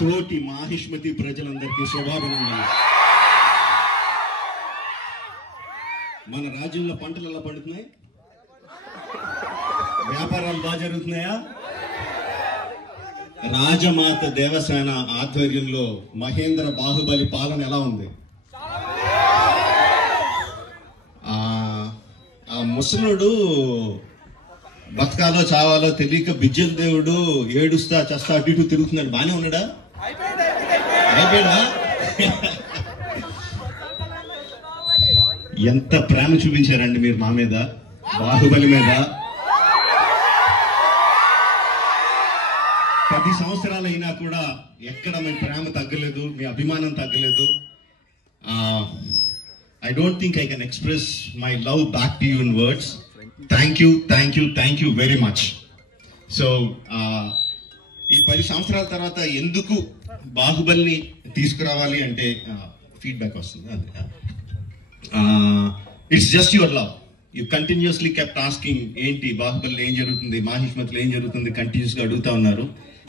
తోటి మాహిష్మతి ప్రజలందరికీ శుభాభినందనలు. మన రాజ్యంలో పంటలు ఎలా పండుతున్నాయి? వ్యాపారాలు బాగా జరుగుతున్నాయా? రాజమాత దేవసేన ఆధ్వర్యంలో మహేంద్ర బాహుబలి పాలన ఎలా ఉంది? ఆ ముసలుడు బతకాలో చావాలో తెలియక బిజ్జల దేవుడు ఏడుస్తా చస్తా అటు ఇటు తిరుగుతున్నాడు. బానే ఉన్నాడా? అయిపోయాడా? ఎంత ప్రేమ చూపించారండి మీరు మా మీద, బాహుబలి మీద. 10 సంవత్సరాలు అయినా కూడా ఎక్కడ మీ ప్రేమ తగ్గలేదు, మీ అభిమానం తగ్గలేదు. I don't think I can express my love back to you in words. Thank you very much. So ఈ 10 సంవత్సరాల తర్వాత ఎందుకు బాహుబలిని తీసుకురావాలి అంటే ఫీడ్బ్యాక్ వస్తుంది. It's just your love. You continuously kept asking ఏంటి బాహుబలి ఏం జరుగుతుంది, మాహిష్మతిలో ఏం జరుగుతుంది, కంటిన్యూస్ గా అడుగుతా ఉన్నారు.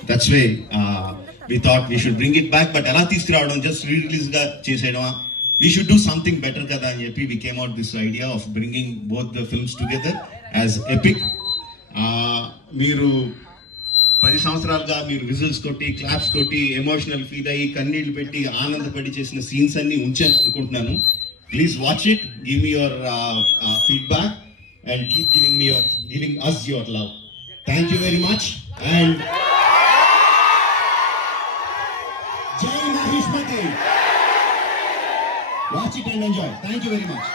That's why we thought we should bring it back. But ఎలా తీసుకురావడం, జస్ట్ రిలీజ్ గా చేసేయడం, we should do something better kada ani cheppi we came out this idea of bringing both the films together as epic. Meeru 10 సంవత్సరాలుగా మీరు whistles కొట్టి claps కొట్టి emotional feel అయ్యి కన్నీళ్లు పెట్టి ఆనందపడి చేసిన సీన్స్ అన్ని ఉంచాను అనుకుంటున్నాను. Please watch it, give me your feedback and keep giving us your love. Thank you very much and Jai Mahishmati. Watch it and enjoy. Thank you very much.